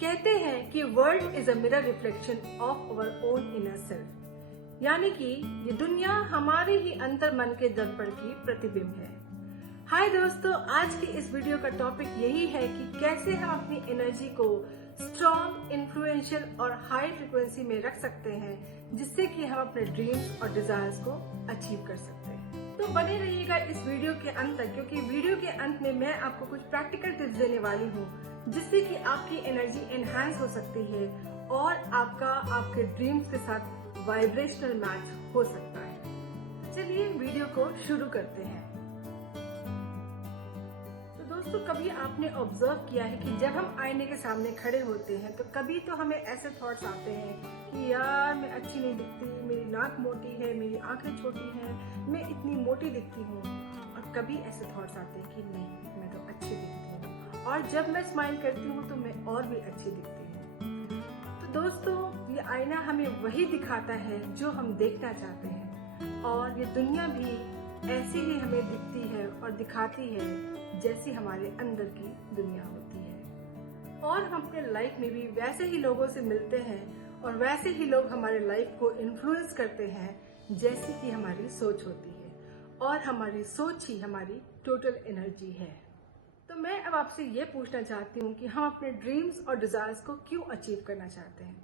कहते हैं कि world is a mirror reflection of our own inner self, यानी कि ये दुनिया हमारे ही अंतर मन के दर्पण की प्रतिबिंब है। हाय दोस्तों, आज की इस वीडियो का टॉपिक यही है कि कैसे हम अपनी एनर्जी को स्ट्रॉन्ग, इन्फ्लुएंशियल और हाई फ्रिक्वेंसी में रख सकते हैं, जिससे कि हम अपने ड्रीम्स और डिजायर्स को अचीव कर सकते हैं। तो बने रहिएगा इस वीडियो के अंत तक, क्योंकि वीडियो के अंत में मैं आपको कुछ प्रैक्टिकल टिप्स देने वाली हूँ, जिससे कि आपकी एनर्जी एनहांस हो सकती है और आपके ड्रीम्स के साथ वाइब्रेशनल मैच हो सकता है। चलिए वीडियो को शुरू करते हैं। तो दोस्तों, कभी आपने ऑब्जर्व किया है कि जब हम आईने के सामने खड़े होते हैं तो कभी तो हमें ऐसे थॉट्स आते हैं कि यार मैं अच्छी नहीं दिखती, मेरी नाक मोटी है, मेरी आंखें छोटी हैं, मैं इतनी मोटी दिखती हूँ। और कभी ऐसे थॉट्स आते हैं कि नहीं, मैं तो अच्छी दिखती हूँ, और जब मैं स्माइल करती हूँ तो मैं और भी अच्छी दिखती हूँ। दोस्तों, ये आईना हमें वही दिखाता है जो हम देखना चाहते हैं, और ये दुनिया भी ऐसी ही हमें दिखती है और दिखाती है जैसी हमारे अंदर की दुनिया होती है। और हम अपने लाइफ में भी वैसे ही लोगों से मिलते हैं और वैसे ही लोग हमारे लाइफ को इन्फ्लुएंस करते हैं जैसी कि हमारी सोच होती है, और हमारी सोच ही हमारी टोटल एनर्जी है। तो मैं अब आपसे ये पूछना चाहती हूँ कि हम अपने ड्रीम्स और डिजायर्स को क्यों अचीव करना चाहते हैं?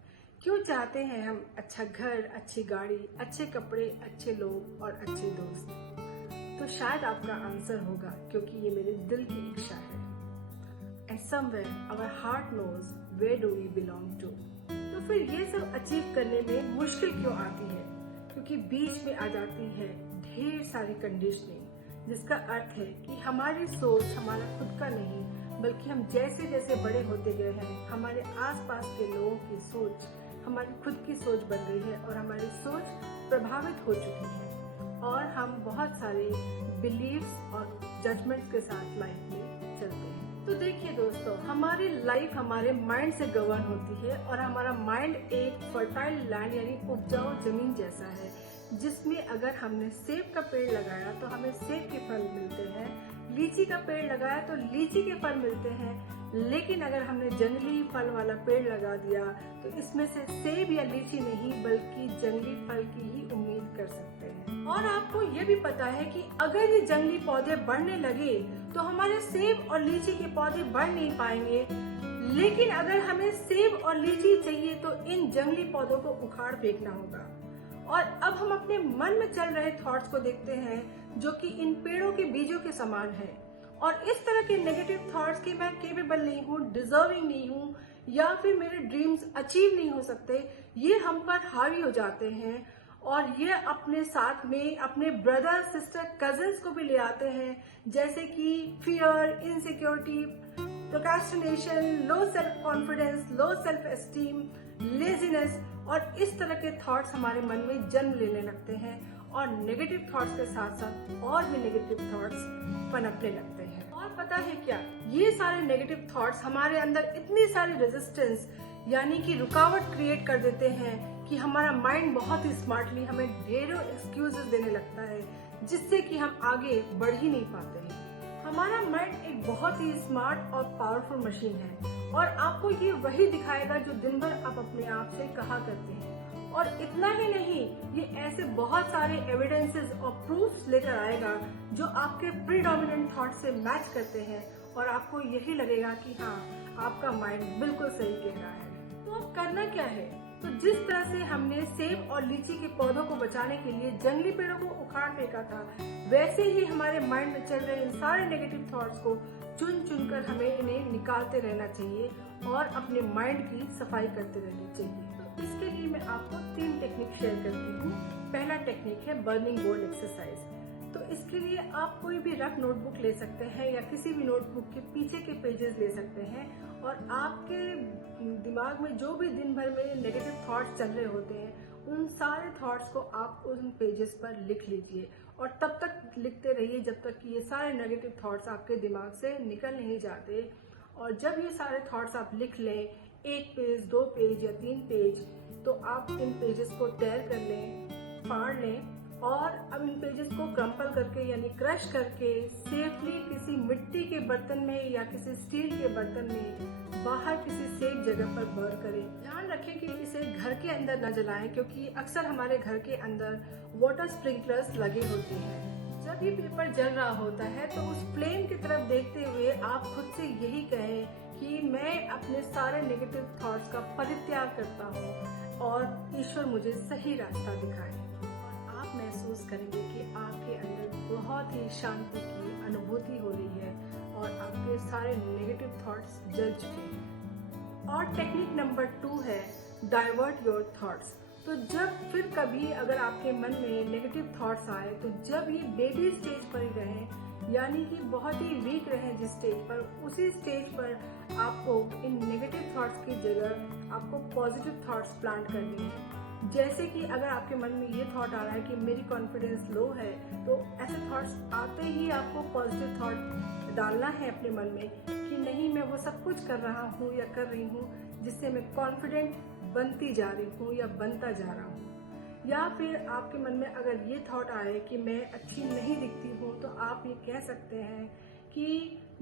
क्यों चाहते हैं हम अच्छा घर, अच्छी गाड़ी, अच्छे कपड़े, अच्छे लोग और अच्छे दोस्त? तो शायद आपका आंसर होगा क्योंकि ये मेरे दिल की इच्छा है। And somewhere our heart knows where do we belong to. तो फिर ये सब अचीव करने में मुश्किल क्यों आती है? क्योंकि बीच में आ जाती है ढेर सारी कंडीशनिंग, जिसका अर्थ है कि हमारी सोच हमारा खुद का नहीं, बल्कि हम जैसे जैसे बड़े होते गए हैं, हमारे आसपास के लोगों की सोच हमारी खुद की सोच बन गई है और हमारी सोच प्रभावित हो चुकी है, और हम बहुत सारे बिलीव्स और जजमेंट्स के साथ लाइफ में चलते हैं। तो देखिए दोस्तों, हमारी लाइफ हमारे माइंड से गवर्न होती है, और हमारा माइंड एक फर्टाइल लैंड यानी उपजाऊ जमीन जैसा है, जिसमें अगर हमने सेब का पेड़ लगाया तो हमें सेब के फल मिलते हैं, लीची का पेड़ लगाया तो लीची के फल मिलते हैं। लेकिन अगर हमने जंगली फल वाला पेड़ लगा दिया तो इसमें से सेब या लीची नहीं, बल्कि जंगली फल की ही उम्मीद कर सकते हैं। और आपको ये भी पता है कि अगर ये जंगली पौधे बढ़ने लगे तो हमारे सेब और लीची के पौधे बढ़ नहीं पाएंगे। लेकिन अगर हमें सेब और लीची चाहिए तो इन जंगली पौधों को उखाड़ फेंकना होगा। और अब हम अपने मन में चल रहे थॉट्स को देखते हैं, जो कि इन पेड़ों के बीजों के समान है। और इस तरह के नेगेटिव थॉट्स कि मैं केपेबल नहीं हूँ, डिजर्विंग नहीं हूँ, या फिर मेरे ड्रीम्स अचीव नहीं हो सकते, ये हम पर हावी हो जाते हैं। और ये अपने साथ में अपने ब्रदर, सिस्टर, कजिन्स को भी ले आते हैं, जैसे कि fear, insecurity, procrastination, low self confidence, low self esteem, laziness, और इस तरह के थॉट्स हमारे मन में जन्म लेने लगते हैं, और नेगेटिव थॉट्स के साथ साथ और भी नेगेटिव थॉट्स पनपने लगते हैं। और पता है क्या, ये सारे नेगेटिव थॉट्स हमारे अंदर इतनी सारी रेजिस्टेंस यानी कि रुकावट क्रिएट कर देते हैं कि हमारा माइंड बहुत ही स्मार्टली हमें ढेरों एक्सक्यूजेस देने लगता है, जिससे कि हम आगे बढ़ ही नहीं पाते हैं। हमारा माइंड एक बहुत ही स्मार्ट और पावरफुल मशीन है, और आपको ये वही दिखाएगा जो दिन भर आप अपने आप से कहा करते हैं। और इतना ही नहीं, ये ऐसे बहुत सारे एविडेंसेस और प्रूफ्स लेकर आएगा जो आपके प्रीडोमिनेंट थॉट से मैच करते हैं, और आपको यही लगेगा कि हाँ, आपका माइंड बिल्कुल सही कह रहा है। तो अब करना क्या है? तो जिस तरह से हमने सेब और लीची के पौधों को बचाने के लिए जंगली पेड़ों को उखाड़ फेंका था, वैसे ही हमारे माइंड में चल रहे इन सारे नेगेटिव थॉट्स को चुन चुनकर हमें इन्हें निकालते रहना चाहिए और अपने माइंड की सफाई करते रहनी चाहिए। तो इसके लिए मैं आपको 3 टेक्निक शेयर करती हूँ। पहला टेक्निक है बर्निंग बोर्ड एक्सरसाइज। तो इसके लिए आप कोई भी रफ नोटबुक ले सकते हैं, या किसी भी नोटबुक के पीछे के पेजेस ले सकते हैं, और आपके दिमाग में जो भी दिन भर में नेगेटिव थॉट्स चल रहे होते हैं, उन सारे थॉट्स को आप उन पेजेस पर लिख लीजिए, और तब तक लिखते रहिए जब तक कि ये सारे नेगेटिव थॉट्स आपके दिमाग से निकल नहीं जाते। और जब ये सारे थॉट्स आप लिख लें, 1 पेज, 2 पेज या 3 पेज, तो आप इन पेजेस को टेयर कर लें, फाड़ लें, और अब इन पेजेस को क्रम्पल करके यानी क्रश करके सेफली किसी मिट्टी के बर्तन में या किसी स्टील के बर्तन में बाहर किसी सेफ जगह पर बर्न करें। ध्यान रखें कि इसे घर के अंदर न जलाएं, क्योंकि अक्सर हमारे घर के अंदर वाटर स्प्रिंकलर्स लगे होते हैं। जब ये पेपर जल रहा होता है तो उस फ्लेम की तरफ देखते हुए आप खुद से यही कहें कि मैं अपने सारे नेगेटिव थॉट्स का परित्याग करता हूँ और ईश्वर मुझे सही रास्ता दिखाए। और आप महसूस करेंगे कि आपके अंदर बहुत ही शांति की अनुभूति हो रही है और आपके सारे नेगेटिव थॉट्स जल चुके हैं। और टेक्निक नंबर 2 है डाइवर्ट योर थॉट्स। तो जब फिर कभी अगर आपके मन में नेगेटिव थॉट्स आए तो जब ये बेबी स्टेज पर ही रहें, यानी कि बहुत ही वीक रहें जिस स्टेज पर, उसी स्टेज पर आपको इन नेगेटिव थॉट्स की जगह आपको पॉजिटिव थॉट्स प्लांट करनी है। जैसे कि अगर आपके मन में ये थॉट आ रहा है कि मेरी कॉन्फिडेंस लो है, तो ऐसे थॉट्स आते ही आपको पॉजिटिव थॉट डालना है अपने मन में कि नहीं, मैं वो सब कुछ कर रहा हूँ या कर रही हूँ जिससे मैं कॉन्फिडेंट बनती जा रही हूँ या बनता जा रहा हूँ। या फिर आपके मन में अगर ये थॉट आए कि मैं अच्छी नहीं दिखती हूँ, तो आप ये कह सकते हैं कि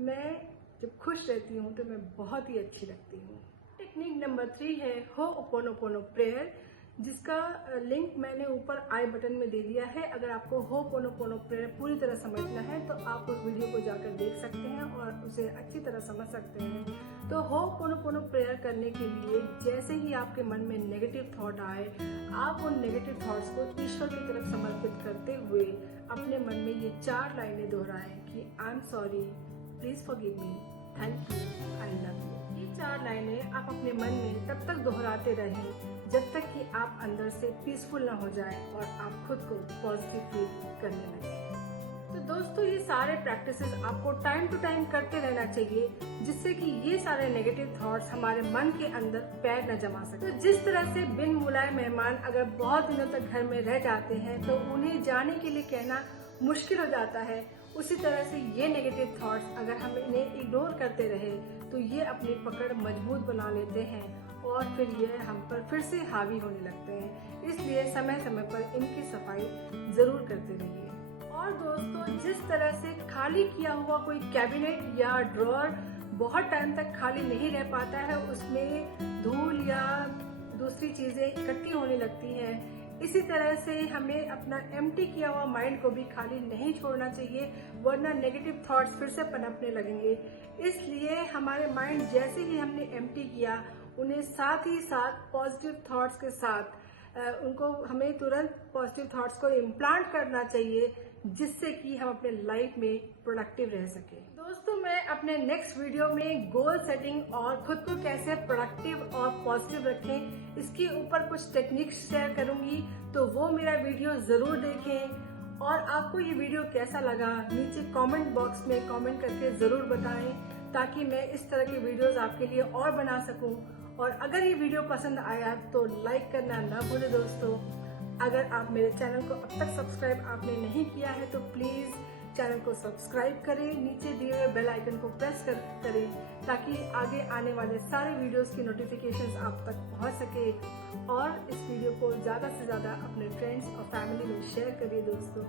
मैं जब खुश रहती हूँ तो मैं बहुत ही अच्छी लगती हूँ। टेक्निक नंबर 3 है हो'ओपोनोपोनो प्रेयर, जिसका लिंक मैंने ऊपर आई बटन में दे दिया है। अगर आपको हो'ओपोनोपोनो प्रेयर पूरी तरह समझना है तो आप उस वीडियो को जाकर देख सकते हैं और उसे अच्छी तरह समझ सकते हैं। तो हो'ओपोनोपोनो प्रेयर करने के लिए जैसे ही आपके मन में नेगेटिव थॉट आए, आप उन नेगेटिव थॉट्स को ईश्वर की तरफ समर्पित करते हुए अपने मन में ये 4 लाइनें दोहराएं कि I am sorry, please forgive me, thank you, I love you. ये 4 लाइनें आप अपने मन में तब तक दोहराते रहें जब तक कि आप अंदर से पीसफुल ना हो जाए और आप खुद को पॉजिटिव फील करने लगे। तो दोस्तों, ये सारे प्रैक्टिसेस आपको टाइम टू टाइम करते रहना चाहिए, जिससे कि ये सारे नेगेटिव थॉट्स हमारे मन के अंदर पैर न जमा सके। तो जिस तरह से बिन बुलाए मेहमान अगर बहुत दिनों तक घर में रह जाते हैं तो उन्हें जाने के लिए कहना मुश्किल हो जाता है, उसी तरह से ये नेगेटिव थॉट्स अगर हम इन्हें इग्नोर करते रहे तो ये अपनी पकड़ मजबूत बना लेते हैं और फिर ये हम पर फिर से हावी होने लगते हैं। इसलिए समय समय पर इनकी सफाई जरूर करते रहिए। और दोस्तों, जिस तरह से खाली किया हुआ कोई कैबिनेट या ड्रॉअर बहुत टाइम तक खाली नहीं रह पाता है, उसमें धूल या दूसरी चीजें इकट्ठी होने लगती हैं, इसी तरह से हमें अपना एम्प्टी किया हुआ माइंड को भी खाली नहीं छोड़ना चाहिए, वरना नेगेटिव थॉट्स फिर से पनपने लगेंगे। इसलिए हमारे माइंड जैसे ही हमने एम्प्टी किया, उन्हें साथ ही साथ पॉजिटिव थॉट्स के साथ उनको हमें तुरंत पॉजिटिव थॉट्स को इम्प्लांट करना चाहिए, जिससे कि हम अपने लाइफ में प्रोडक्टिव रह सके। दोस्तों, मैं अपने नेक्स्ट वीडियो में गोल सेटिंग और खुद को कैसे प्रोडक्टिव और पॉजिटिव रखें, इसके ऊपर कुछ टेक्निक्स शेयर करूंगी, तो वो मेरा वीडियो जरूर देखें। और आपको ये वीडियो कैसा लगा नीचे कमेंट बॉक्स में कमेंट करके जरूर बताएं, ताकि मैं इस तरह के वीडियोस आपके लिए और बना सकूं। और अगर ये वीडियो पसंद आया तो लाइक करना ना भूलें दोस्तों। अगर आप मेरे चैनल को अब तक सब्सक्राइब आपने नहीं किया है तो प्लीज चैनल को सब्सक्राइब करें, नीचे दिए हुए बेल आइकन को प्रेस करें, ताकि आगे आने वाले सारे वीडियोस की नोटिफिकेशंस आप तक पहुंच सके। और इस वीडियो को ज्यादा से ज्यादा अपने फ्रेंड्स और फैमिली में शेयर करिए दोस्तों।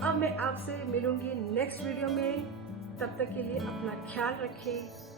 अब मैं आपसे मिलूंगी नेक्स्ट वीडियो में, तब तक के लिए अपना ख्याल रखें।